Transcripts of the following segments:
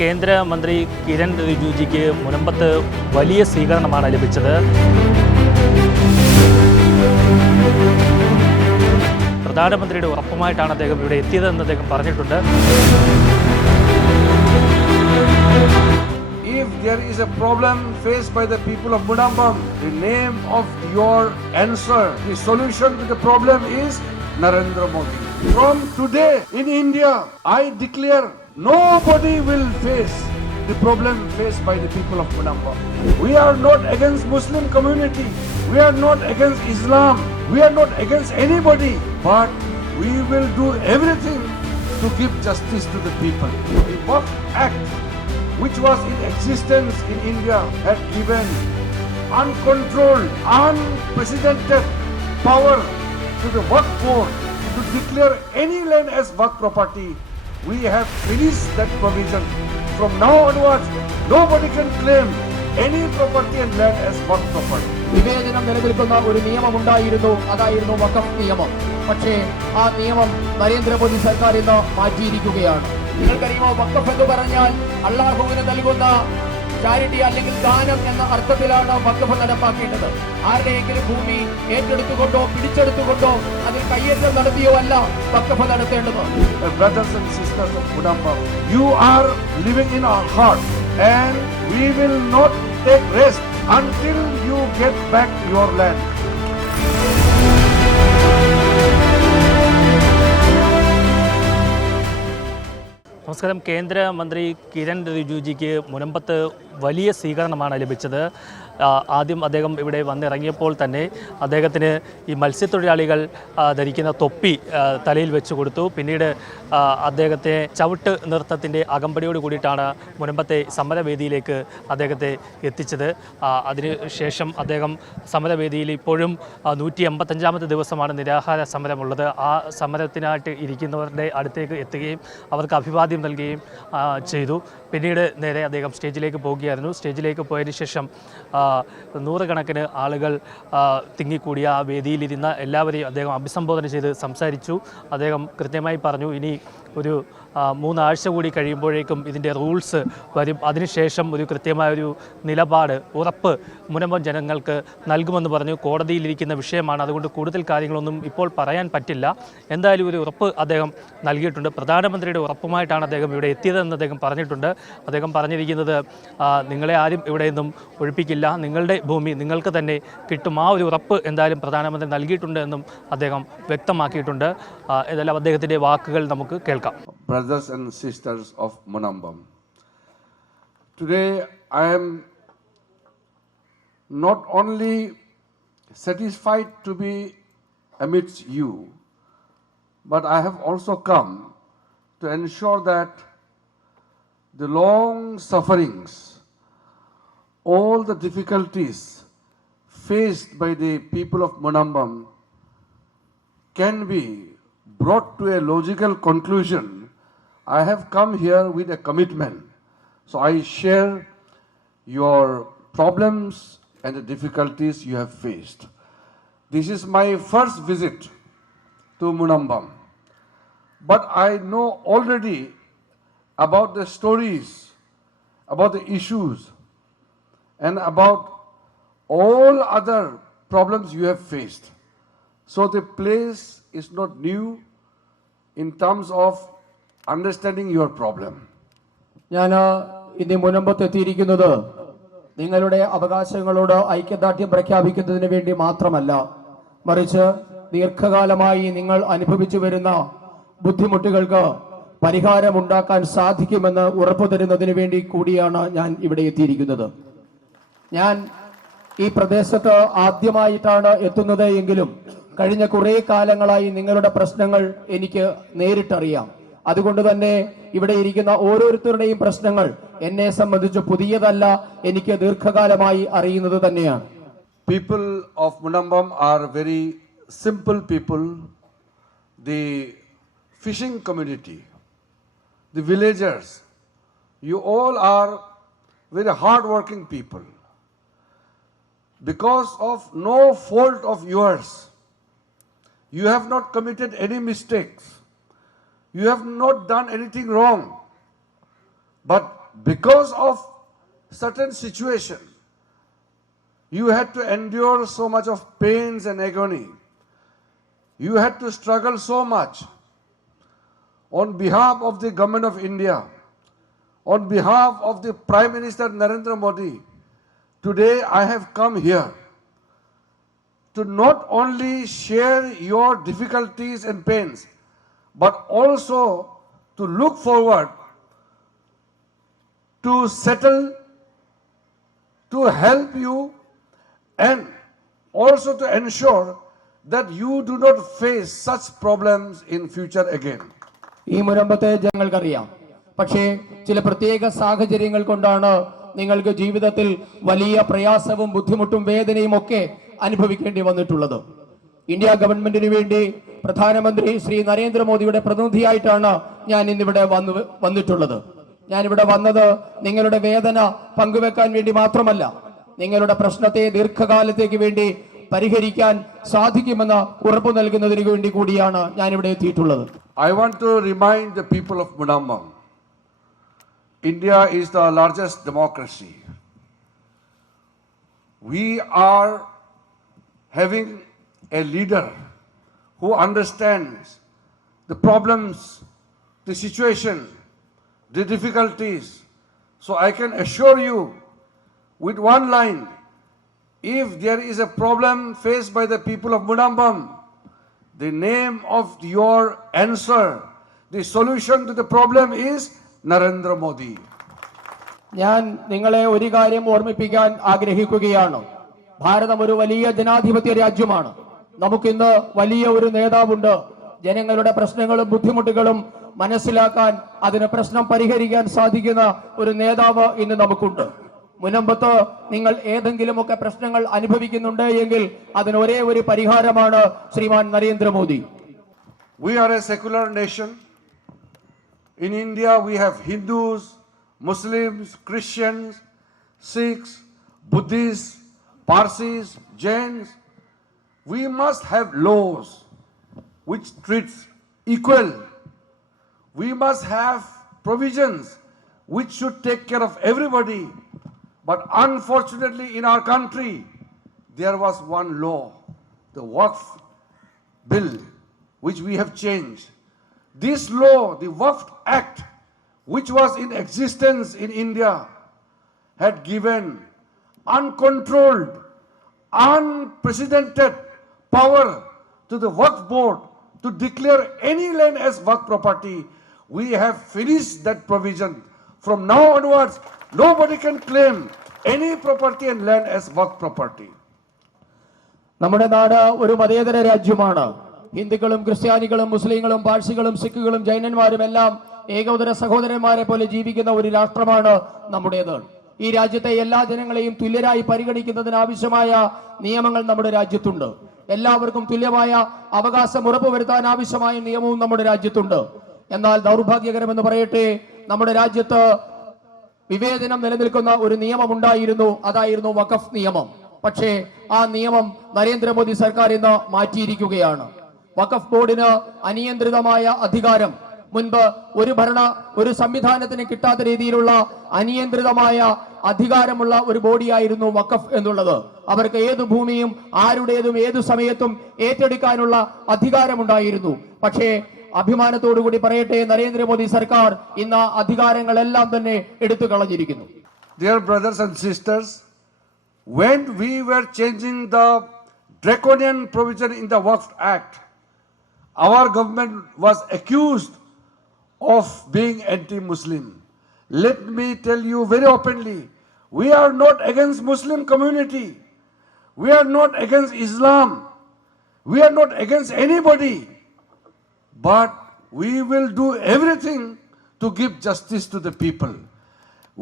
കേന്ദ്രമന്ത്രി കിരൺ റിജിജുജിക്ക് മുനമ്പത്ത് വലിയ സ്വീകരണമാണ് ലഭിച്ചത്. പ്രധാനമന്ത്രിയുടെ ഉറപ്പുമായിട്ടാണ് അദ്ദേഹം ഇവിടെ എത്തിയതെന്ന് അദ്ദേഹം പറഞ്ഞിട്ടുണ്ട്. If there is a problem faced by the people of Munambam, the name of your answer, the solution to the problem is Narendra Modi. From today in India, I declare nobody will face the problem faced by the people of Munambam. We are not against Muslim community. We are not against Islam. We are not against anybody. But we will do everything to give justice to the people. The Waqf Act, which was in existence in India, had given uncontrolled, unprecedented power to the Waqf board to declare any land as Waqf property. We have finished that provision. From now onwards, nobody can claim any property and land as Waqf property. വിവേചനം നിലനിൽക്കുന്ന ഒരു നിയമമുണ്ടായിരുന്നു, അതായിരുന്നു വഖഫ് നിയമം. പക്ഷേ ആ നിയമം നരേന്ദ്രമോദി സർക്കാർ ഇന്ന് മാറ്റിയിരിക്കുകയാണ്. നിങ്ങൾക്കറിയുമോ, വഖഫ് എന്ന് പറഞ്ഞാൽ അള്ളാഹുവിന് നൽകുന്ന ചാരിറ്റി അല്ലെങ്കിൽ ദാനം എന്ന അർത്ഥത്തിലാണ് വഖഫ് നടപ്പാക്കേണ്ടത്. ആരുടെയെങ്കിലും ഭൂമി ഏറ്റെടുത്തുകൊണ്ടോ പിടിച്ചെടുത്തുകൊണ്ടോ അതിൽ കയ്യേറ്റം നടത്തിയോ അല്ല വഖഫ് നടത്തേണ്ടത്. Brothers and sisters of Munambam, you are living in our heart and we will not take rest until you get back your land. നമസ്കാരം. കേന്ദ്രമന്ത്രി കിരൺ റിജിജുജിക്ക് മുനമ്പത്ത് വലിയ സ്വീകരണമാണ് ലഭിച്ചത്. ആദ്യം അദ്ദേഹം ഇവിടെ വന്നിറങ്ങിയപ്പോൾ തന്നെ അദ്ദേഹത്തിന് ഈ മത്സ്യത്തൊഴിലാളികൾ ധരിക്കുന്ന തൊപ്പി തലയിൽ വെച്ച് കൊടുത്തു. പിന്നീട് അദ്ദേഹത്തെ ചവിട്ട് നൃത്തത്തിൻ്റെ അകമ്പടിയോട് കൂടിയിട്ടാണ് മുനമ്പത്തെ സമരവേദിയിലേക്ക് അദ്ദേഹത്തെ എത്തിച്ചത്. അതിനുശേഷം അദ്ദേഹം സമരവേദിയിൽ ഇപ്പോഴും 185ാമത്തെ ദിവസമാണ് നിരാഹാര സമരമുള്ളത്. ആ സമരത്തിനായിട്ട് ഇരിക്കുന്നവരുടെ അടുത്തേക്ക് എത്തുകയും അവർക്ക് അഭിവാദ്യം നൽകുകയും ചെയ്തു. പിന്നീട് നേരെ അദ്ദേഹം സ്റ്റേജിലേക്ക് പോവുകയായിരുന്നു. സ്റ്റേജിലേക്ക് പോയതിനു ശേഷം നൂറുകണക്കിന് ആളുകൾ തിങ്ങിക്കൂടിയ ആ വേദിയിലിരുന്ന എല്ലാവരെയും അദ്ദേഹം അഭിസംബോധന ചെയ്ത് സംസാരിച്ചു. അദ്ദേഹം കൃത്യമായി പറഞ്ഞു, ഇനി ഒരു 3 ആഴ്ച കൂടി കഴിയുമ്പോഴേക്കും ഇതിൻ്റെ റൂൾസ് വരും. അതിനുശേഷം ഒരു കൃത്യമായൊരു നിലപാട്, ഉറപ്പ് മുനമ്പം ജനങ്ങൾക്ക് നൽകുമെന്ന് പറഞ്ഞു. കോടതിയിലിരിക്കുന്ന വിഷയമാണ്, അതുകൊണ്ട് കൂടുതൽ കാര്യങ്ങളൊന്നും ഇപ്പോൾ പറയാൻ പറ്റില്ല. എന്തായാലും ഒരു ഉറപ്പ് അദ്ദേഹം നൽകിയിട്ടുണ്ട്. പ്രധാനമന്ത്രിയുടെ ഉറപ്പുമായിട്ടാണ് അദ്ദേഹം ഇവിടെ എത്തിയതെന്ന് അദ്ദേഹം പറഞ്ഞിട്ടുണ്ട്. അദ്ദേഹം പറഞ്ഞിരിക്കുന്നത്, നിങ്ങളെ ആരും ഇവിടെ നിന്നും ഒഴിപ്പിക്കില്ല, നിങ്ങളുടെ ഭൂമി നിങ്ങൾക്ക് തന്നെ കിട്ടും. ആ ഒരു ഉറപ്പ് എന്തായാലും പ്രധാനമന്ത്രി നൽകിയിട്ടുണ്ട് എന്നും അദ്ദേഹം വ്യക്തമാക്കിയിട്ടുണ്ട്. ഏതായാലും അദ്ദേഹത്തിൻ്റെ വാക്കുകൾ നമുക്ക് കേൾക്കാം. Brothers and sisters of Munambam, today I am not only satisfied to be amidst you, but I have also come to ensure that the long sufferings, all the difficulties faced by the people of Munambam can be brought to a logical conclusion. I have come here with a commitment. So I share your problems and the difficulties you have faced. This is my first visit to Munambam. But I know already about the stories, about the issues, and about all other problems you have faced. So the place is not new in terms of understanding your problem. ഞാൻ ഇന്ന് മുനമ്പത്ത് എത്തിയിരിക്കുന്നത് നിങ്ങളുടെ അവകാശങ്ങളോട് ഐക്യദാർഢ്യം പ്രഖ്യാപിക്കുന്നതിന് വേണ്ടി മാത്രമല്ല, മറിച്ച് ദീർഘകാലമായി നിങ്ങൾ അനുഭവിച്ചു വരുന്ന ബുദ്ധിമുട്ടുകൾക്ക് പരിഹാരമുണ്ടാക്കാൻ സാധിക്കുമെന്ന് ഉറപ്പു തരുന്നതിന് വേണ്ടി കൂടിയാണ് ഞാൻ ഇവിടെ എത്തിയിരിക്കുന്നത്. ഞാൻ ഈ പ്രദേശത്ത് ആദ്യമായിട്ടാണ് എത്തുന്നത് എങ്കിലും കഴിഞ്ഞ കുറേ കാലങ്ങളായി നിങ്ങളുടെ പ്രശ്നങ്ങൾ എനിക്ക് നേരിട്ടറിയാം. അതുകൊണ്ട് തന്നെ ഇവിടെ ഇരിക്കുന്ന ഓരോരുത്തരുടെയും പ്രശ്നങ്ങൾ എന്നെ സംബന്ധിച്ച് പുതിയതല്ല, എനിക്ക് ദീർഘകാലമായി അറിയുന്നത് തന്നെയാണ്. People of Munambam are very simple people. The fishing community, the villagers, you all are very hard-working people. Because of no fault of yours, you have not committed any mistakes. You have not done anything wrong. But because of certain situation, you had to endure so much of pains and agony. You had to struggle so much. On behalf of the government of India, on behalf of the Prime Minister Narendra Modi, today I have come here to not only share your difficulties and pains, but also to look forward to settle, to help you, and also to ensure that you do not face such problems in future again. ഈ മുനമ്പത്തെ ജനങ്ങൾക്കറിയാം. പക്ഷേ ചില പ്രത്യേക സാഹചര്യങ്ങൾ കൊണ്ടാണ് നിങ്ങൾക്ക് ജീവിതത്തിൽ വലിയ പ്രയാസവും ബുദ്ധിമുട്ടും വേദനയും ഒക്കെ അനുഭവിക്കേണ്ടി വന്നിട്ടുള്ളത്. ഇന്ത്യ ഗവൺമെന്റിന് വേണ്ടി പ്രധാനമന്ത്രി ശ്രീ നരേന്ദ്രമോദിയുടെ പ്രതിനിധിയായിട്ടാണ് ഞാൻ ഇന്നിവിടെ വന്നിട്ടുള്ളത്. ഞാനിവിടെ വന്നത് നിങ്ങളുടെ വേദന പങ്കുവെക്കാൻ വേണ്ടി മാത്രമല്ല, നിങ്ങളുടെ പ്രശ്നത്തെ ദീർഘകാലത്തേക്ക് വേണ്ടി പരിഹരിക്കാൻ സാധിക്കുമെന്ന് ഉറപ്പു നൽകുന്നതിന് വേണ്ടി കൂടിയാണ് ഞാനിവിടെ എത്തിയിട്ടുള്ളത്. I want to remind the people of Munambam, India is the largest democracy. We are having a leader who understands the problems, the situation, the difficulties. So I can assure you with one line, if there is a problem faced by the people of Munambam, the name of your answer, the solution to the problem is Narendra Modi. ഞാൻ നിങ്ങളെ ഒരു കാര്യം ഓർമ്മിപ്പിക്കാൻ ആഗ്രഹിക്കുകയാണ്. ഭാരതം ഒരു വലിയ ജനാധിപത്യ രാജ്യമാണ്. നമുക്കിന്ന് വലിയ ഒരു നേതാവുണ്ട്. ജനങ്ങളുടെ പ്രശ്നങ്ങളും ബുദ്ധിമുട്ടുകളും മനസ്സിലാക്കാൻ, അതിന് പ്രശ്നം പരിഹരിക്കാൻ സാധിക്കുന്ന ഒരു നേതാവ് ഇന്ന് നമുക്കുണ്ട്. മുനമ്പത്ത് നിങ്ങൾ ഏതെങ്കിലുമൊക്കെ പ്രശ്നങ്ങൾ അനുഭവിക്കുന്നുണ്ട് എങ്കിൽ അതിന് ഒരേ ഒരു പരിഹാരമാണ് ശ്രീമാൻ Narendra Modi. We are a secular nation. In India we have Hindus, Muslims, Christians, Sikhs, Buddhists, Parsis, Jains. We must have laws which treats equal. We must have provisions which should take care of everybody. But unfortunately in our country, there was one law, the Waqf bill, which we have changed. This law, the Waqf Act, which was in existence in India, had given uncontrolled, unprecedented power to the Waqf board to declare any land as Waqf property. We have finished that provision. From now onwards, nobody can claim any property and land as Waqf property. നമ്മുടെ നാട് ഒരു മതേതര രാജ്യമാണ്. ഹിന്ദുക്കളും ക്രിസ്ത്യാനികളും മുസ്ലിങ്ങളും പാഴ്സികളും സിഖുകളും ജൈനന്മാരും എല്ലാം ഏകോദര സഹോദരന്മാരെ പോലെ ജീവിക്കുന്ന ഒരു രാഷ്ട്രമാണ് നമ്മുടേത്. ഈ രാജ്യത്തെ എല്ലാ ജനങ്ങളെയും തുല്യരായി പരിഗണിക്കുന്നതിന് ആവശ്യമായ നിയമങ്ങൾ നമ്മുടെ രാജ്യത്തുണ്ട്. എല്ലാവർക്കും തുല്യമായ അവകാശം ഉറപ്പുവരുത്താൻ ആവശ്യമായ നിയമവും നമ്മുടെ രാജ്യത്തുണ്ട്. എന്നാൽ ദൗർഭാഗ്യകരമെന്ന് പറയട്ടെ, നമ്മുടെ രാജ്യത്ത് വിവേചനം നിലനിൽക്കുന്ന ഒരു നിയമം ഉണ്ടായിരുന്നു. അതായിരുന്നു വഖഫ് നിയമം. പക്ഷേ ആ നിയമം നരേന്ദ്രമോദി സർക്കാർ ഇന്ന് മാറ്റിയിരിക്കുകയാണ്. വഖഫ് ബോർഡിന് അനിയന്ത്രിതമായ അധികാരം, മുൻപ് ഒരു സംവിധാനത്തിന് കിട്ടാത്ത രീതിയിലുള്ള അനിയന്ത്രിതമായ അധികാരമുള്ള ഒരു ബോഡിയായിരുന്നു വഖഫ് എന്നുള്ളത്. അവർക്ക് ഏത് ഭൂമിയും ആരുടേതും ഏതു സമയത്തും ഏറ്റെടുക്കാനുള്ള അധികാരമുണ്ടായിരുന്നു. പക്ഷേ അഭിമാനത്തോടുകൂടി പറയട്ടെ, നരേന്ദ്രമോദി സർക്കാർ ഇന്ന് അധികാരങ്ങളെല്ലാം തന്നെ എടുത്തു കളഞ്ഞിരിക്കുന്നു. Dear brothers and sisters, when we were changing the draconian provision in the Waqf Act, our government was accused of being anti-Muslim. Let me tell you very openly, we are not against Muslim community. We are not against Islam. We are not against anybody. But we will do everything to give justice to the people.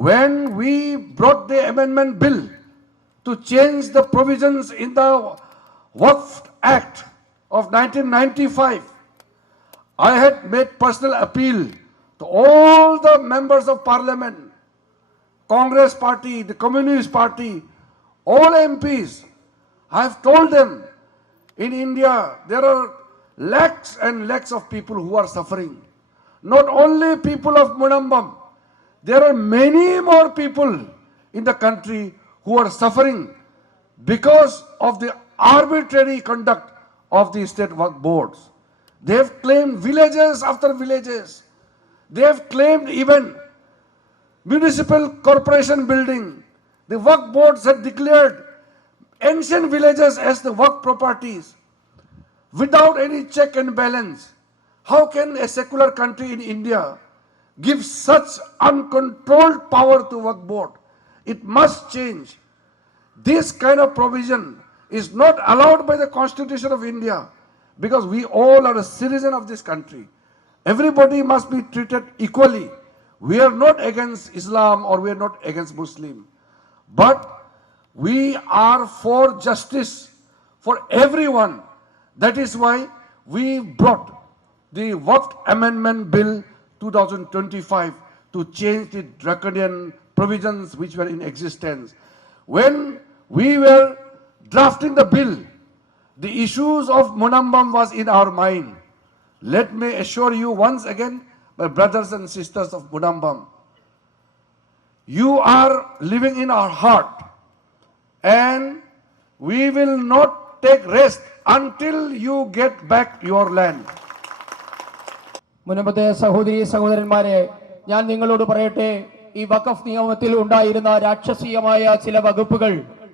When we brought the amendment bill to change the provisions in the Waqf Act of 1995, I had made personal appeal to all the members of parliament, Congress party, the Communist party, all MPs. I have told them, in India there are lakhs and lakhs of people who are suffering. Not only people of Munambam, there are many more people in the country who are suffering because of the arbitrary conduct of the state work boards. They have claimed villages after villages. They have claimed even municipal corporation building. The work boards have declared ancient villages as the work properties without any check and balance. How can a secular country in India give such uncontrolled power to work board? It must change. This kind of provision is not allowed by the Constitution of India because we all are a citizen of this country. Everybody must be treated equally. We are not against Islam or we are not against Muslim. But we are for justice for everyone. That is why we brought the Waqf Amendment Bill 2025 to change the draconian provisions which were in existence. When we were drafting the bill, the issues of Munambam was in our mind. Let me assure you once again, my brothers and sisters of Munambam, you are living in our heart and we will not take rest until you get back your land. മുൻപത്തെ സഹോദരി സഹോദരന്മാരെ, ഞാൻ നിങ്ങളോട് പറയട്ടെ, ഈ വഖഫ് നിയമത്തിൽ ഉണ്ടായിരുന്ന രാക്ഷസീയമായ ചില വകുപ്പുകൾ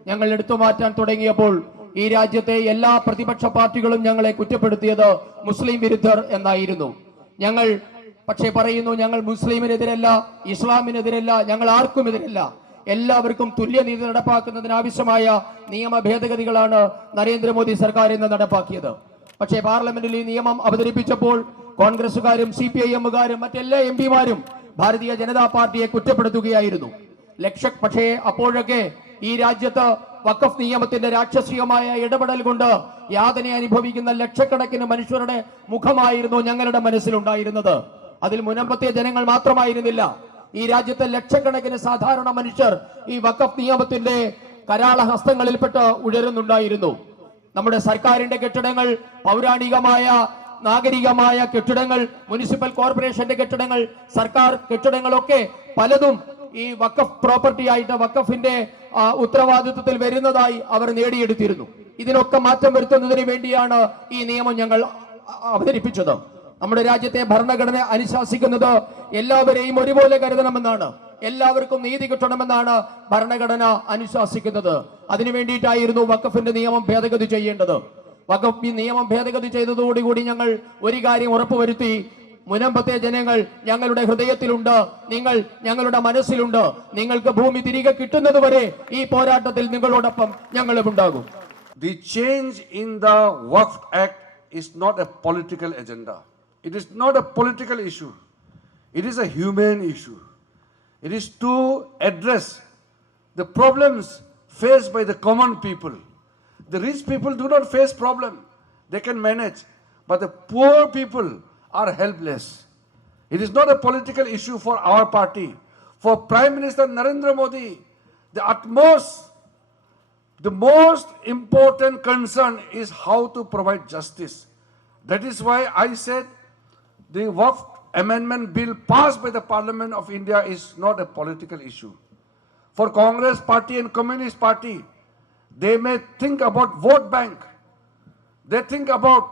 ഞങ്ങൾ എടുത്തു മാറ്റാൻ തുടങ്ങിയപ്പോൾ ഈ രാജ്യത്തെ എല്ലാ പ്രതിപക്ഷ പാർട്ടികളും ഞങ്ങളെ കുറ്റപ്പെടുത്തിയത് മുസ്ലിം വിരുദ്ധർ എന്നായിരുന്നു. ഞങ്ങൾ പക്ഷേ പറയുന്നു, ഞങ്ങൾ മുസ്ലിമിനെതിരല്ല, ഇസ്ലാമിനെതിരല്ല, ഞങ്ങൾ ആർക്കും എതിരല്ല. എല്ലാവർക്കും തുല്യനീതി നടപ്പാക്കുന്നതിന് ആവശ്യമായ നിയമ ഭേദഗതികളാണ് നരേന്ദ്രമോദി സർക്കാർ ഇന്ന് നടപ്പാക്കിയത്. പക്ഷേ പാർലമെന്റിൽ ഈ നിയമം അവതരിപ്പിച്ചപ്പോൾ കോൺഗ്രസുകാരും CPIM-കാരും മറ്റെല്ലാ MP-മാരും ഭാരതീയ ജനതാ പാർട്ടിയെ കുറ്റപ്പെടുത്തുകയായിരുന്നു. പക്ഷേ അപ്പോഴൊക്കെ ഈ രാജ്യത്ത് വഖഫ് നിയമത്തിന്റെ രാക്ഷസീയമായ ഇടപെടൽ കൊണ്ട് യാതന അനുഭവിക്കുന്ന ലക്ഷക്കണക്കിന് മനുഷ്യരുടെ മുഖമായിരുന്നു ഞങ്ങളുടെ മനസ്സിലുണ്ടായിരുന്നത്. അതിൽ മുൻപത്തെ ജനങ്ങൾ മാത്രമായിരുന്നില്ല, ഈ രാജ്യത്തെ ലക്ഷക്കണക്കിന് സാധാരണ മനുഷ്യർ ഈ വഖഫ് നിയമത്തിന്റെ കരാള ഹസ്തങ്ങളിൽപ്പെട്ട് ഉയരുന്നുണ്ടായിരുന്നു. നമ്മുടെ സർക്കാരിന്റെ കെട്ടിടങ്ങൾ, പൗരാണികമായ നാഗരികമായ കെട്ടിടങ്ങൾ, മുനിസിപ്പൽ കോർപ്പറേഷന്റെ കെട്ടിടങ്ങൾ, സർക്കാർ കെട്ടിടങ്ങളൊക്കെ പലതും ഈ വഖഫ് പ്രോപ്പർട്ടി ആയിട്ട് വഖഫിന്റെ ഉത്തരവാദിത്വത്തിൽ വരുന്നതായി അവർ നേടിയെടുത്തിരുന്നു. ഇതിനൊക്കെ മാറ്റം വരുത്തുന്നതിന് വേണ്ടിയാണ് ഈ നിയമം ഞങ്ങൾ അവതരിപ്പിച്ചത്. നമ്മുടെ രാജ്യത്തെ ഭരണഘടന അനുശാസിക്കുന്നത് എല്ലാവരെയും ഒരുപോലെ കരുതണമെന്നാണ്, എല്ലാവർക്കും നീതി കിട്ടണമെന്നാണ് ഭരണഘടന അനുശാസിക്കുന്നത്. അതിനു വേണ്ടിയിട്ടായിരുന്നു വഖഫിന്റെ നിയമം ഭേദഗതി ചെയ്യേണ്ടത്. വഖഫ് നിയമം ഭേദഗതി ചെയ്തതോടുകൂടി ഞങ്ങൾ ഒരു കാര്യം ഉറപ്പുവരുത്തി, മുനമ്പത്തെ ജനങ്ങൾ ഞങ്ങളുടെ ഹൃദയത്തിലുണ്ട്, നിങ്ങൾ ഞങ്ങളുടെ മനസ്സിലുണ്ട്. നിങ്ങൾക്ക് ഭൂമി തിരികെ കിട്ടുന്നത് വരെ ഈ പോരാട്ടത്തിൽ നിങ്ങളോടൊപ്പം ഞങ്ങളും ഉണ്ടാകും. The change in the Waqf Act is not a political agenda. It is not a political issue. It is a humane issue. It is to address the problems faced by the common people. The rich people do not face problem. They can manage. But the poor people are helpless. It is not a political issue for our party. For Prime Minister Narendra Modi, the most important concern is how to provide justice. That is why I said the Waqf Amendment Bill passed by the Parliament of India is not a political issue. For Congress Party and Communist Party, they may think about vote bank. They think about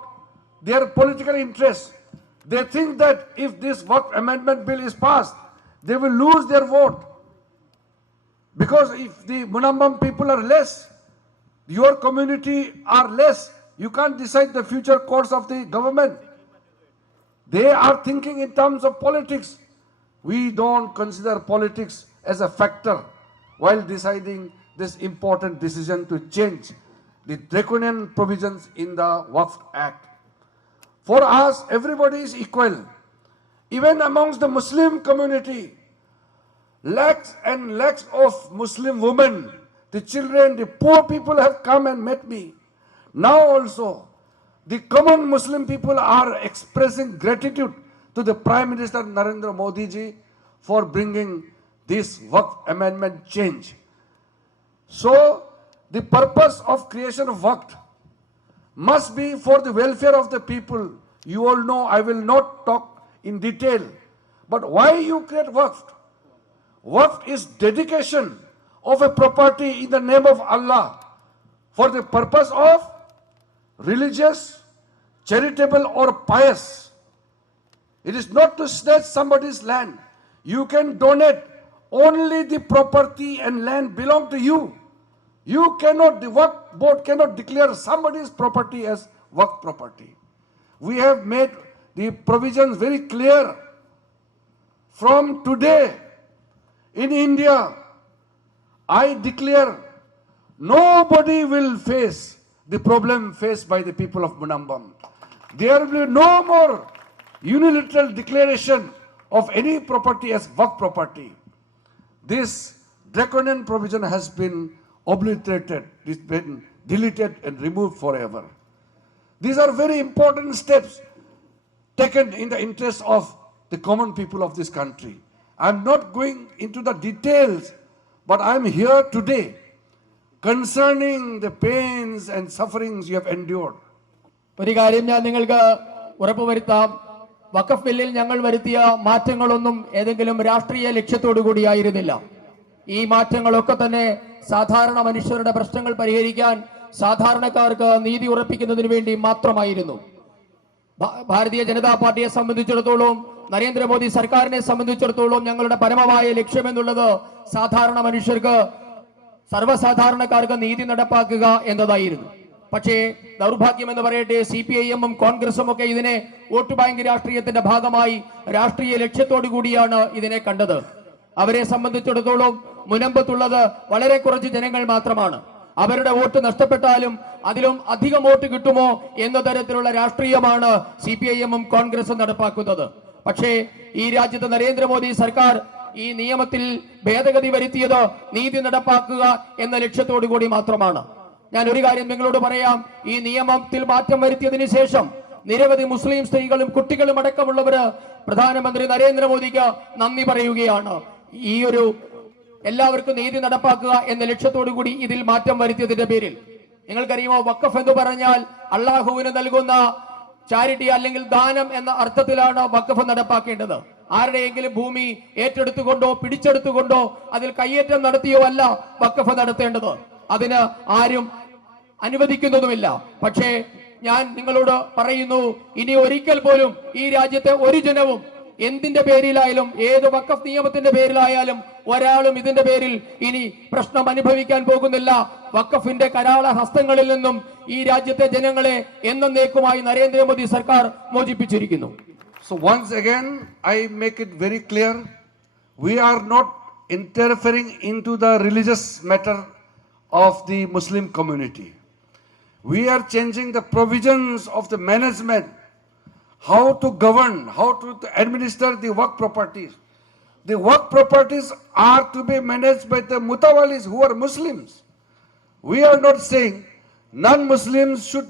their political interests. They think that if this Waqf Amendment Bill is passed, they will lose their vote. Because if the Munambam people are less, your community are less, you can't decide the future course of the government. They are thinking in terms of politics. We don't consider politics as a factor while deciding this important decision to change the draconian provisions in the Waqf Act. For us, everybody is equal. Even amongst the Muslim community, lakhs and lakhs of Muslim women, the children, the poor people have come and met me. Now also, the common Muslim people are expressing gratitude to the Prime Minister Narendra Modi ji for bringing this Waqf amendment change. So, the purpose of creation of Waqf must be for the welfare of the people. You all know, I will not talk in detail. But why you create Waqf? Waqf is dedication of a property in the name of Allah for the purpose of religious, charitable or pious. It is not to snatch somebody's land. You can donate. Only the property and land belong to you. You cannot, the Waqf board cannot declare somebody's property as Waqf property. We have made the provisions very clear. From today, in India, I declare nobody will face the problem faced by the people of Munambam. There will be no more unilateral declaration of any property as Waqf property. This draconian provision has been obliterated, it's been deleted and removed forever. These are very important steps taken in the interest of the common people of this country. I'm not going into the details, but I'm here today concerning the pains and sufferings you have endured. ഒരു കാര്യം ഞാൻ നിങ്ങൾക്ക് ഉറപ്പുവരുത്താം. വഖഫ് ബില്ലിൽ ഞങ്ങൾ വരുത്തിയ മാറ്റങ്ങളൊന്നും ഏതെങ്കിലും രാഷ്ട്രീയ ലക്ഷ്യത്തോടു കൂടിയായിരുന്നില്ല. ഈ മാറ്റങ്ങളൊക്കെ തന്നെ സാധാരണ മനുഷ്യരുടെ പ്രശ്നങ്ങൾ പരിഹരിക്കാൻ, സാധാരണക്കാർക്ക് നീതി ഉറപ്പിക്കുന്നതിന് വേണ്ടി മാത്രമായിരുന്നു. ഭാരതീയ ജനതാ പാർട്ടിയെ സംബന്ധിച്ചിടത്തോളം, നരേന്ദ്രമോദി സർക്കാരിനെ സംബന്ധിച്ചിടത്തോളം ഞങ്ങളുടെ പരമമായ ലക്ഷ്യമെന്നുള്ളത് സാധാരണ മനുഷ്യർക്ക്, സർവ്വസാധാരണക്കാർക്ക് നീതി നടപ്പാക്കുക എന്നതായിരുന്നു. പക്ഷേ ദൗർഭാഗ്യമെന്ന് പറയട്ടെ, CPIM-ഉം കോൺഗ്രസും ഒക്കെ ഇതിനെ വോട്ട് ബാങ്ക് രാഷ്ട്രീയത്തിന്റെ ഭാഗമായി രാഷ്ട്രീയ ലക്ഷ്യത്തോടു കൂടിയാണ് ഇതിനെ കണ്ടത്. അവരെ സംബന്ധിച്ചിടത്തോളം മുനമ്പത്തുള്ളത് വളരെ കുറച്ച് ജനങ്ങൾ മാത്രമാണ്. അവരുടെ വോട്ട് നഷ്ടപ്പെട്ടാലും അതിലും അധികം വോട്ട് കിട്ടുമോ എന്ന തരത്തിലുള്ള രാഷ്ട്രീയമാണ് CPIM-ഉം കോൺഗ്രസും നടപ്പാക്കുന്നത്. പക്ഷേ ഈ രാജ്യത്ത് നരേന്ദ്രമോദി സർക്കാർ ഈ നിയമത്തിൽ ഭേദഗതി വരുത്തിയത് നീതി നടപ്പാക്കുക എന്ന ലക്ഷ്യത്തോടു കൂടി മാത്രമാണ്. ഞാൻ ഒരു കാര്യം നിങ്ങളോട് പറയാം. ഈ നിയമത്തിൽ മാറ്റം വരുത്തിയതിനു ശേഷം നിരവധി മുസ്ലിം സ്ത്രീകളും കുട്ടികളും അടക്കമുള്ളവര് പ്രധാനമന്ത്രി നരേന്ദ്രമോദിക്ക് നന്ദി പറയുകയാണ്. ഈ ഒരു എല്ലാവർക്കും നീതി നടപ്പാക്കുക എന്ന ലക്ഷ്യത്തോടു കൂടി ഇതിൽ മാറ്റം വരുത്തിയതിന്റെ പേരിൽ. നിങ്ങൾക്കറിയുമോ, വഖഫ് എന്ന് പറഞ്ഞാൽ അള്ളാഹുവിന് നൽകുന്ന ചാരിറ്റി അല്ലെങ്കിൽ ദാനം എന്ന അർത്ഥത്തിലാണ് വഖഫ് നടപ്പാക്കേണ്ടത്. ആരുടെയെങ്കിലും ഭൂമി ഏറ്റെടുത്തുകൊണ്ടോ പിടിച്ചെടുത്തുകൊണ്ടോ അതിൽ കയ്യേറ്റം നടത്തിയോ അല്ല വഖഫ് നടത്തേണ്ടത്. അതിന് ആരും അനുവദിക്കുന്നതുമില്ല. പക്ഷേ ഞാൻ നിങ്ങളോട് പറയുന്നു, ഇനി ഒരിക്കൽ പോലും ഈ രാജ്യത്തെ ഒരു ജനവും എന്തിന്റെ പേരിലായാലും, ഏത് വഖഫ് നിയമത്തിന്റെ പേരിലായാലും ഒരാളും ഇതിന്റെ പേരിൽ ഇനി പ്രശ്നം അനുഭവിക്കാൻ പോകുന്നില്ല. വഖഫിന്റെ കരാള ഹസ്തങ്ങളിൽ നിന്നും ഈ രാജ്യത്തെ ജനങ്ങളെ എന്നേക്കുമായി നരേന്ദ്രമോദി സർക്കാർ മോചിപ്പിച്ചിരിക്കുന്നു. So once again, I make it very clear, we are not interfering into the religious matter of the Muslim community. We are changing the provisions of the management, how to govern, how to administer the Waqf properties. The Waqf properties are to be managed by the mutawalis who are Muslims. We are not saying non-Muslims should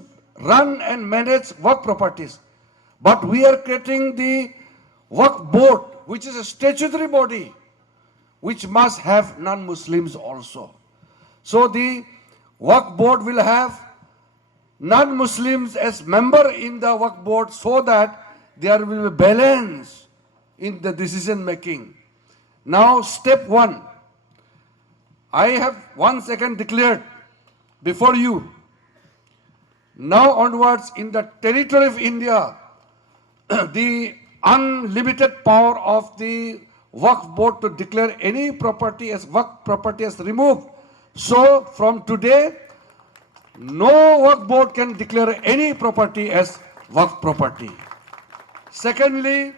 run and manage Waqf properties. But we are creating the Waqf board, which is a statutory body, which must have non-Muslims also. So the Waqf board will have non-Muslims as member in the Waqf board so that there will be balance in the decision making. Now step 1. I have once again declared before you, now onwards in the territory of India, the unlimited power of the Waqf board to declare any property as Waqf property is removed. So from today, no Waqf board can declare any property as Waqf property. Secondly,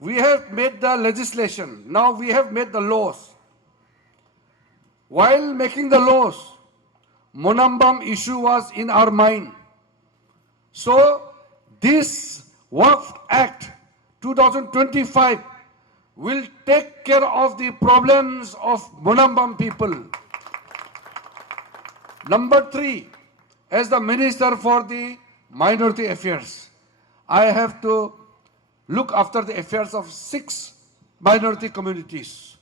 we have made the legislation. Now we have made the laws. While making the laws, Munambam issue was in our mind. So this Waqf Act 2025 will take care of the problems of Munambam people. Number 3, as the Minister for the Minority Affairs, I have to look after the affairs of 6 minority communities.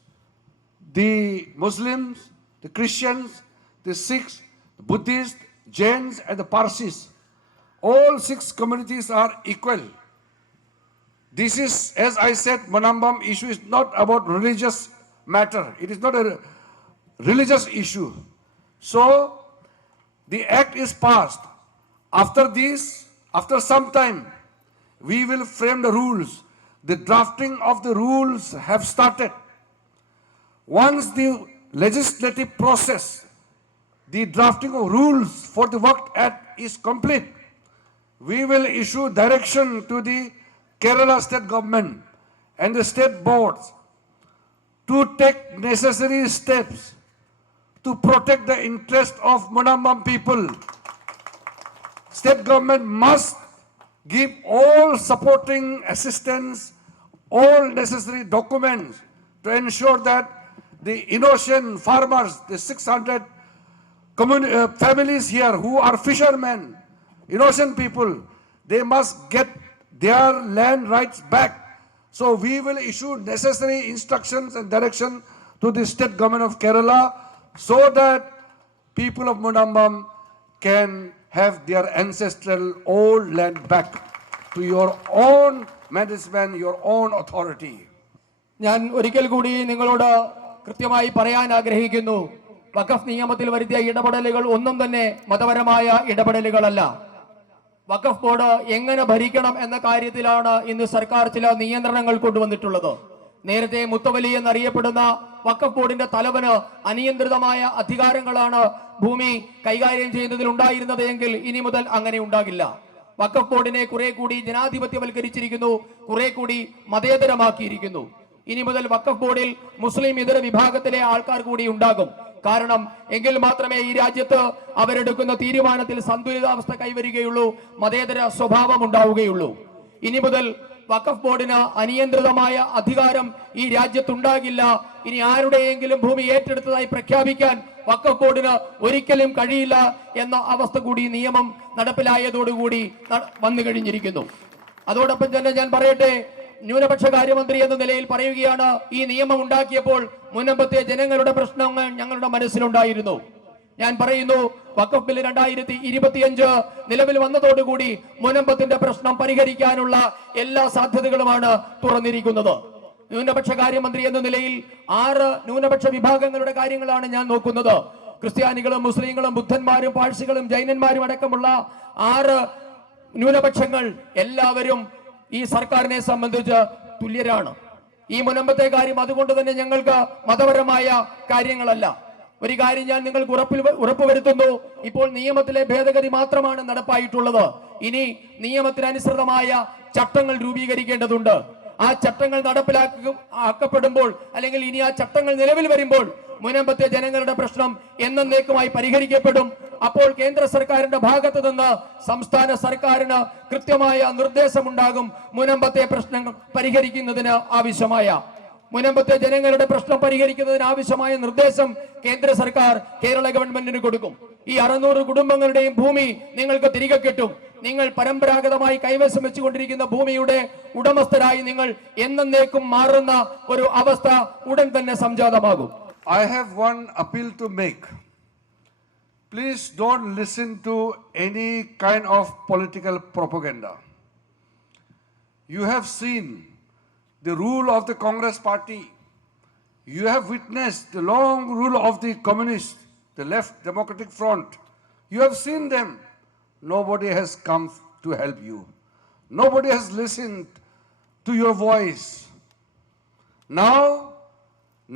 The Muslims, the Christians, the Sikhs, the Buddhists, Jains and the Parsis. All 6 communities are equal. This is, as I said, Manambam issue is not about religious matter. It is not a religious issue. So, the act is passed. After this, after some time, we will frame the rules. The drafting of the rules have started. Once the legislative process, the drafting of rules for the Waqf Act is complete, we will issue direction to the Kerala state government and the state boards to take necessary steps to protect the interest of Manambam people. State government must give all supporting assistance, all necessary documents to ensure that the innocent farmers, the 600 families here who are fishermen, innocent people, they must get their land rights back. So we will issue necessary instructions and direction to the state government of Kerala so that people of Manambam can have their ancestral old land back to your own management, your own authority. ഞാൻ ഒരിക്കൽ കൂടി നിങ്ങളോട് കൃത്യമായി പറയാൻ ആഗ്രഹിക്കുന്നു, വഖഫ് നിയമത്തിൽ വരുത്തിയ ഇടപെടലുകൾ ഒന്നും തന്നെ മതപരമായ ഇടപെടലുകളല്ല. വഖഫ് ബോർഡ് എങ്ങനെ ഭരിക്കണം എന്ന കാര്യത്തിലാണ് ഇന്ന് സർക്കാർ ചില നിയന്ത്രണങ്ങൾ കൊണ്ടുവന്നിട്ടുള്ളത്. നേരത്തെ മുത്തവലി എന്നറിയപ്പെടുന്ന വഖഫ് ബോർഡിന്റെ തലവന് അനിയന്ത്രിതമായ അധികാരങ്ങളാണ് ഭൂമി കൈകാര്യം ചെയ്യുന്നതിൽ ഉണ്ടായിരുന്നത് എങ്കിൽ ഇനി മുതൽ അങ്ങനെ ഉണ്ടാകില്ല. വഖഫ് ബോർഡിനെ കുറെ കൂടി ജനാധിപത്യവൽക്കരിച്ചിരിക്കുന്നു, കുറെ കൂടി മതേതരമാക്കിയിരിക്കുന്നു. ഇനി മുതൽ വഖഫ് ബോർഡിൽ മുസ്ലിം ഇതര വിഭാഗത്തിലെ ആൾക്കാർ കൂടി ഉണ്ടാകും. കാരണം എങ്കിൽ മാത്രമേ ഈ രാജ്യത്ത് അവരെടുക്കുന്ന തീരുമാനത്തിൽ സന്തുലിതാവസ്ഥ കൈവരികയുള്ളൂ, മതേതര സ്വഭാവം ഉണ്ടാവുകയുള്ളൂ. ഇനി മുതൽ വഖഫ് ബോർഡിന് അനിയന്ത്രിതമായ അധികാരം ഈ രാജ്യത്തുണ്ടാകില്ല. ഇനി ആരുടെയെങ്കിലും ഭൂമി ഏറ്റെടുത്തതായി പ്രഖ്യാപിക്കാൻ വഖഫ് ബോർഡിന് ഒരിക്കലും കഴിയില്ല എന്ന അവസ്ഥ കൂടി നിയമം നടപ്പിലായതോടുകൂടി വന്നു കഴിഞ്ഞിരിക്കുന്നു. അതോടൊപ്പം തന്നെ ഞാൻ പറയട്ടെ, ന്യൂനപക്ഷ കാര്യമന്ത്രി എന്ന നിലയിൽ പറയുകയാണ്, ഈ നിയമം ഉണ്ടാക്കിയപ്പോൾ മുൻപത്തെ ജനങ്ങളുടെ പ്രശ്നങ്ങൾ ഞങ്ങളുടെ മനസ്സിലുണ്ടായിരുന്നു. ഞാൻ പറയുന്നു, വഖഫ് ബിൽ 2025 നിലവിൽ വന്നതോടുകൂടി മുനമ്പത്തിന്റെ പ്രശ്നം പരിഹരിക്കാനുള്ള എല്ലാ സാധ്യതകളുമാണ് തുറന്നിരിക്കുന്നത്. ന്യൂനപക്ഷ കാര്യമന്ത്രി എന്ന നിലയിൽ 6 ന്യൂനപക്ഷ വിഭാഗങ്ങളുടെ കാര്യങ്ങളാണ് ഞാൻ നോക്കുന്നത്. ക്രിസ്ത്യാനികളും മുസ്ലിങ്ങളും ബുദ്ധന്മാരും പാഴ്സികളും ജൈനന്മാരും അടക്കമുള്ള 6 ന്യൂനപക്ഷങ്ങൾ എല്ലാവരും ഈ സർക്കാരിനെ സംബന്ധിച്ച് തുല്യരാണ്. ഈ മുനമ്പത്തെ കാര്യം അതുകൊണ്ട് തന്നെ ഞങ്ങൾക്ക് മതപരമായ കാര്യങ്ങളല്ല. ഒരു കാര്യം ഞാൻ നിങ്ങൾക്ക് ഉറപ്പുവരുത്തുന്നു, ഇപ്പോൾ നിയമത്തിലെ ഭേദഗതി മാത്രമാണ് നടപ്പായിട്ടുള്ളത്. ഇനി നിയമത്തിനനുസൃതമായ ചട്ടങ്ങൾ രൂപീകരിക്കേണ്ടതുണ്ട്. ആ ചട്ടങ്ങൾ നടപ്പിലാക്കപ്പെടുമ്പോൾ അല്ലെങ്കിൽ ഇനി ആ ചട്ടങ്ങൾ നിലവിൽ വരുമ്പോൾ മുനമ്പത്തെ ജനങ്ങളുടെ പ്രശ്നം എന്നേക്കുമായി പരിഹരിക്കപ്പെടും. അപ്പോൾ കേന്ദ്ര സർക്കാരിന്റെ ഭാഗത്ത് നിന്ന് സംസ്ഥാന സർക്കാരിന് കൃത്യമായ നിർദ്ദേശമുണ്ടാകും. മുനമ്പത്തെ പ്രശ്നങ്ങൾ പരിഹരിക്കുന്നതിന് ആവശ്യമായ മുനമ്പത്തെ ജനങ്ങളുടെ പ്രശ്നം പരിഹരിക്കുന്നതിന് ആവശ്യമായ നിർദ്ദേശം കേന്ദ്ര സർക്കാർ കേരള ഗവൺമെന്റിന് കൊടുക്കും. ഈ 600 കുടുംബങ്ങളുടെയും ഭൂമി നിങ്ങൾക്ക് തിരികെ കിട്ടും. നിങ്ങൾ പരമ്പരാഗതമായി കൈവശം വെച്ചുകൊണ്ടിരിക്കുന്ന ഭൂമിയുടെ ഉടമസ്ഥരായി നിങ്ങൾ എന്നേക്കും മാറുന്ന ഒരു അവസ്ഥ ഉടൻ തന്നെ സംജാതമാകും. I have one appeal to make. Please don't listen to any kind of political propaganda. You have seen the rule of the Congress party. You have witnessed the long rule of the communists, the left democratic front. You have seen them. Nobody has come to help you. Nobody has listened to your voice. Now,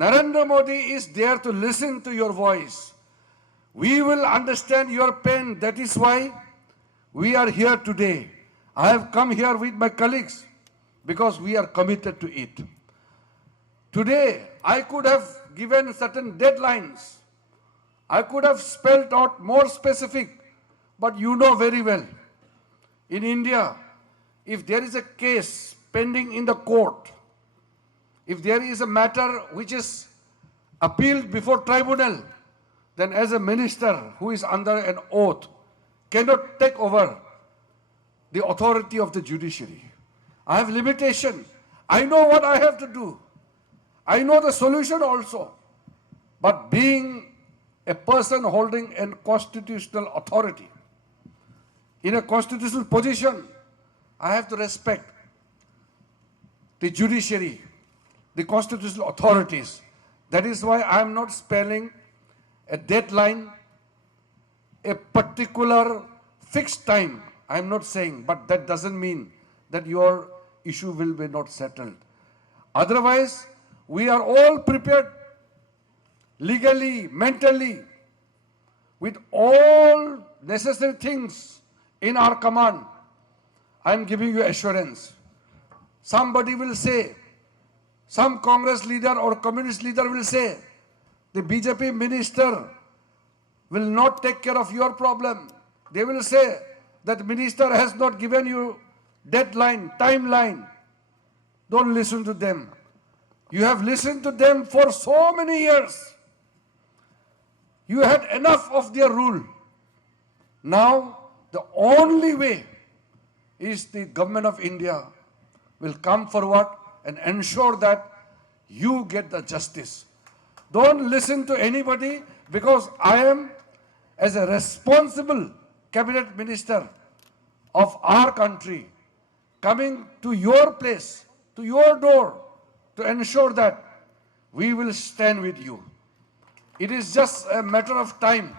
Narendra Modi is there to listen to your voice. We will understand your pain. That is why we are here today. I have come here with my colleagues because we are committed to it. Today, I could have given certain deadlines. I could have spelled out more specific, but you know very well, in India, if there is a case pending in the court, if there is a matter which is appealed before tribunal, then as a minister who is under an oath cannot take over the authority of the judiciary. I have limitation. I know what I have to do. I know the solution also. But being a person holding a constitutional authority, in a constitutional position, I have to respect the judiciary, the constitutional authorities. That is why I am not spelling a deadline, a particular fixed time. I am not saying, but that doesn't mean that your issue will be not settled. Otherwise, we are all prepared legally, mentally, with all necessary things in our command. I am giving you assurance. Somebody will say, some Congress leader or communist leader will say, the BJP minister will not take care of your problem. They will say that minister has not given you deadline, timeline. Don't listen to them. You have listened to them for so many years. You had enough of their rule. Now, the only way is the government of India will come forward and ensure that you get the justice. Don't listen to anybody, because I am, as a responsible cabinet minister of our country, coming to your place, to your door, to ensure that we will stand with you. It is just a matter of time.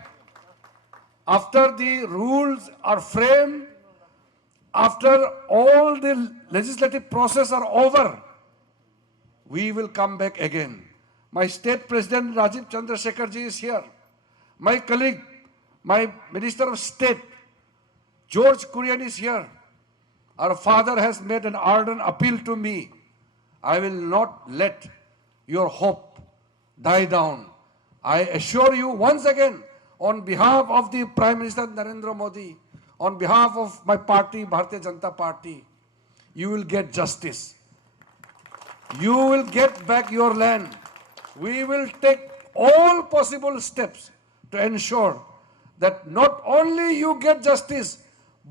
After the rules are framed, after all the legislative process are over, we will come back again. My state president Rajiv Chandrasekhar ji is here. My colleague, my Minister of State, George Kurian is here. Our father has made an ardent appeal to me. I will not let your hope die down. I assure you once again, on behalf of the Prime Minister Narendra Modi, on behalf of my party, Bharatiya Janata Party, you will get justice. You will get back your land. We will take all possible steps to ensure that not only you get justice,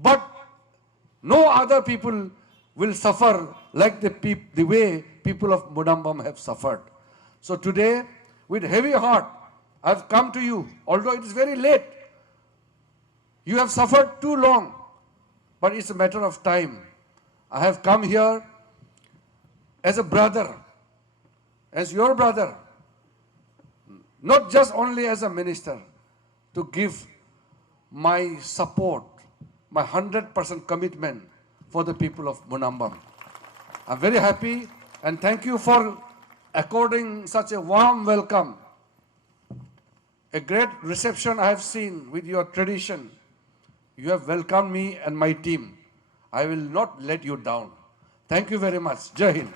but no other people will suffer like the way people of Munambam have suffered. So today, with heavy heart, I have come to you, although it is very late. You have suffered too long, but it's a matter of time. I have come here as a brother, as your brother, not just only as a minister, to give my support, my 100% commitment for the people of Munambam. I'm very happy, and thank you for according such a warm welcome. A great reception I have seen with your tradition. You have welcomed me and my team. I will not let you down. Thank you very much. Jai Hind.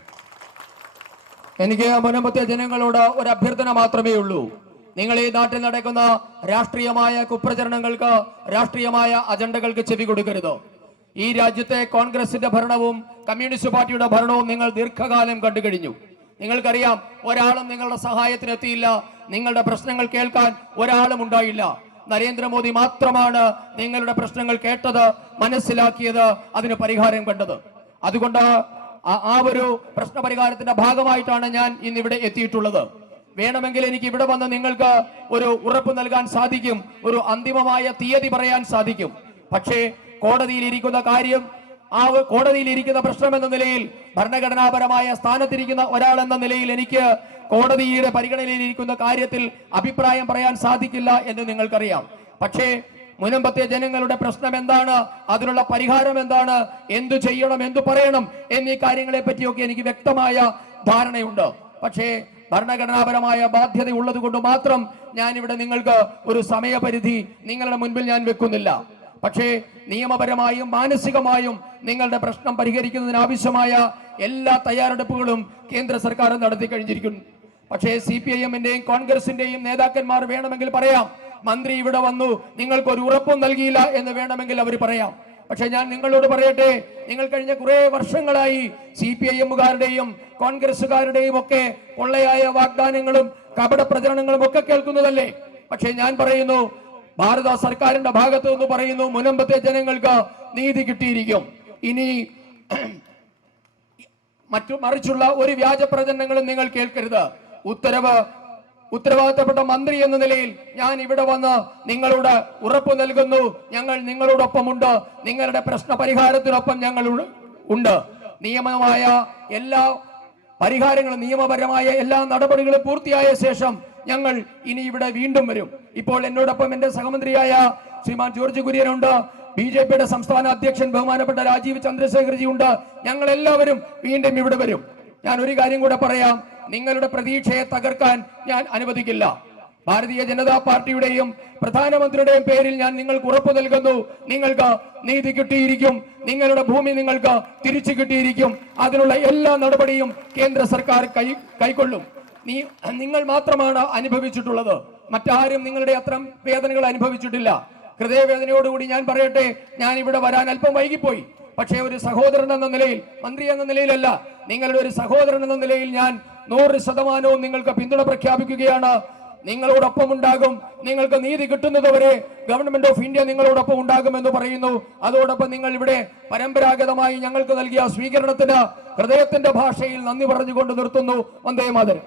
എനിക്ക് മുനമ്പത്തെ ജനങ്ങളോട് ഒരു അഭ്യർത്ഥന മാത്രമേ ഉള്ളൂ. നിങ്ങൾ ഈ നാട്ടിൽ നടക്കുന്ന രാഷ്ട്രീയമായ കുപ്രചരണങ്ങൾക്ക്, രാഷ്ട്രീയമായ അജണ്ടകൾക്ക് ചെവി കൊടുക്കരുത്. ഈ രാജ്യത്തെ കോൺഗ്രസിന്റെ ഭരണവും കമ്മ്യൂണിസ്റ്റ് പാർട്ടിയുടെ ഭരണവും നിങ്ങൾ ദീർഘകാലം കണ്ടു കഴിഞ്ഞു. നിങ്ങൾക്കറിയാം, ഒരാളും നിങ്ങളുടെ സഹായത്തിനെത്തിയില്ല. നിങ്ങളുടെ പ്രശ്നങ്ങൾ കേൾക്കാൻ ഒരാളും ഉണ്ടായില്ല. നരേന്ദ്രമോദി മാത്രമാണ് നിങ്ങളുടെ പ്രശ്നങ്ങൾ കേട്ടത്, മനസ്സിലാക്കിയത്, അതിന് പരിഹാരം കണ്ടത്. അതുകൊണ്ട് ആ ഒരു പ്രശ്നപരിഹാരത്തിന്റെ ഭാഗമായിട്ടാണ് ഞാൻ ഇന്നിവിടെ എത്തിയിട്ടുള്ളത്. വേണമെങ്കിൽ എനിക്ക് ഇവിടെ വന്ന് നിങ്ങൾക്ക് ഒരു ഉറപ്പ് നൽകാൻ സാധിക്കും, ഒരു അന്തിമമായ തീയതി പറയാൻ സാധിക്കും. പക്ഷേ കോടതിയിലിരിക്കുന്ന കാര്യം, ആ കോടതിയിലിരിക്കുന്ന പ്രശ്നം എന്ന നിലയിൽ, ഭരണഘടനാപരമായ സ്ഥാനത്തിരിക്കുന്ന ഒരാൾ എന്ന നിലയിൽ എനിക്ക് കോടതിയുടെ പരിഗണനയിലിരിക്കുന്ന കാര്യത്തിൽ അഭിപ്രായം പറയാൻ സാധിക്കില്ല എന്ന് നിങ്ങൾക്കറിയാം. പക്ഷേ മുനമ്പത്തെ ജനങ്ങളുടെ പ്രശ്നം എന്താണ്, അതിനുള്ള പരിഹാരം എന്താണ്, എന്തു ചെയ്യണം, എന്തു പറയണം എന്നീ കാര്യങ്ങളെ പറ്റിയൊക്കെ എനിക്ക് വ്യക്തമായ ധാരണയുണ്ട്. പക്ഷേ ഭരണഘടനാപരമായ ബാധ്യത ഉള്ളത് കൊണ്ട് മാത്രം ഞാൻ ഇവിടെ നിങ്ങൾക്ക് ഒരു സമയപരിധി നിങ്ങളുടെ മുൻപിൽ ഞാൻ വെക്കുന്നില്ല. പക്ഷേ നിയമപരമായും മാനസികമായും നിങ്ങളുടെ പ്രശ്നം പരിഹരിക്കുന്നതിന് ആവശ്യമായ എല്ലാ തയ്യാറെടുപ്പുകളും കേന്ദ്ര സർക്കാർ നടത്തി കഴിഞ്ഞിരിക്കുന്നു. പക്ഷേ CPIM-ന്റെയും കോൺഗ്രസിന്റെയും നേതാക്കന്മാർ വേണമെങ്കിൽ പറയാം, മന്ത്രി ഇവിടെ വന്നു നിങ്ങൾക്ക് ഒരു ഉറപ്പും നൽകിയില്ല എന്ന് വേണമെങ്കിൽ അവർ പറയാം. പക്ഷെ ഞാൻ നിങ്ങളോട് പറയട്ടെ, നിങ്ങൾ കഴിഞ്ഞ കുറെ വർഷങ്ങളായി CPIM-കാരുടെയും കോൺഗ്രസുകാരുടെയും ഒക്കെ പൊള്ളയായ വാഗ്ദാനങ്ങളും കപട പ്രചരണങ്ങളും ഒക്കെ കേൾക്കുന്നതല്ലേ. പക്ഷെ ഞാൻ പറയുന്നു, ഭാരത സർക്കാരിന്റെ ഭാഗത്ത് നിന്ന് പറയുന്നു, മുനമ്പത്തെ ജനങ്ങൾക്ക് നീതി കിട്ടിയിരിക്കും. ഇനി മറിച്ചുള്ള ഒരു വ്യാജ പ്രചരണങ്ങളും നിങ്ങൾ കേൾക്കരുത്. ഉത്തരവാദിത്തപ്പെട്ട മന്ത്രി എന്ന നിലയിൽ ഞാൻ ഇവിടെ വന്ന് നിങ്ങളോട് ഉറപ്പ് നൽകുന്നു, ഞങ്ങൾ നിങ്ങളോടൊപ്പമുണ്ട്, നിങ്ങളുടെ പ്രശ്ന പരിഹാരത്തിനൊപ്പം ഞങ്ങൾ ഉണ്ട്. നിയമമായ എല്ലാ പരിഹാരങ്ങളും നിയമപരമായ എല്ലാ നടപടികളും പൂർത്തിയായ ശേഷം ഞങ്ങൾ ഇനി ഇവിടെ വീണ്ടും വരും. ഇപ്പോൾ എന്നോടൊപ്പം എന്റെ സഹമന്ത്രിയായ ശ്രീമാൻ ജോർജ് കുര്യനുണ്ട്, BJPയുടെ സംസ്ഥാന അധ്യക്ഷൻ ബഹുമാനപ്പെട്ട രാജീവ് ചന്ദ്രശേഖർജി ഉണ്ട്. ഞങ്ങൾ എല്ലാവരും വീണ്ടും ഇവിടെ വരും. ഞാൻ ഒരു കാര്യം കൂടെ പറയാം, നിങ്ങളുടെ പ്രതീക്ഷയെ തകർക്കാൻ ഞാൻ അനുവദിക്കില്ല. ഭാരതീയ ജനതാ പാർട്ടിയുടെയും പ്രധാനമന്ത്രിയുടെയും പേരിൽ ഞാൻ നിങ്ങൾക്ക് ഉറപ്പു നൽകുന്നു, നിങ്ങൾക്ക് നീതി കിട്ടിയിരിക്കും, നിങ്ങളുടെ ഭൂമി നിങ്ങൾക്ക് തിരിച്ചു കിട്ടിയിരിക്കും. അതിനുള്ള എല്ലാ നടപടിയും കേന്ദ്ര സർക്കാർ കൈക്കൊള്ളും. നിങ്ങൾ മാത്രമാണ് അനുഭവിച്ചിട്ടുള്ളത്, മറ്റാരും നിങ്ങളുടെ അത്തരം വേദനകൾ അനുഭവിച്ചിട്ടില്ല. ഹൃദയവേദനയോടുകൂടി ഞാൻ പറയട്ടെ, ഞാൻ ഇവിടെ വരാൻ അല്പം വൈകിപ്പോയി. പക്ഷേ ഒരു സഹോദരൻ എന്ന നിലയിൽ, മന്ത്രി എന്ന നിലയിലല്ല, നിങ്ങളുടെ ഒരു സഹോദരൻ എന്ന നിലയിൽ ഞാൻ 100% നിങ്ങൾക്ക് പിന്തുണ പ്രഖ്യാപിക്കുകയാണ്. നിങ്ങളോടൊപ്പം ഉണ്ടാകും. നിങ്ങൾക്ക് നീതി കിട്ടുന്നതുവരെ ഗവൺമെന്റ് ഓഫ് ഇന്ത്യ നിങ്ങളോടൊപ്പം ഉണ്ടാകുമെന്ന് പറയുന്നു. അതോടൊപ്പം നിങ്ങൾ ഇവിടെ പരമ്പരാഗതമായി ഞങ്ങൾക്ക് നൽകിയ സ്വീകരണത്തിന് ഹൃദയത്തിന്റെ ഭാഷയിൽ നന്ദി പറഞ്ഞുകൊണ്ട് നിർത്തുന്നു. വന്ദേ മാതരം.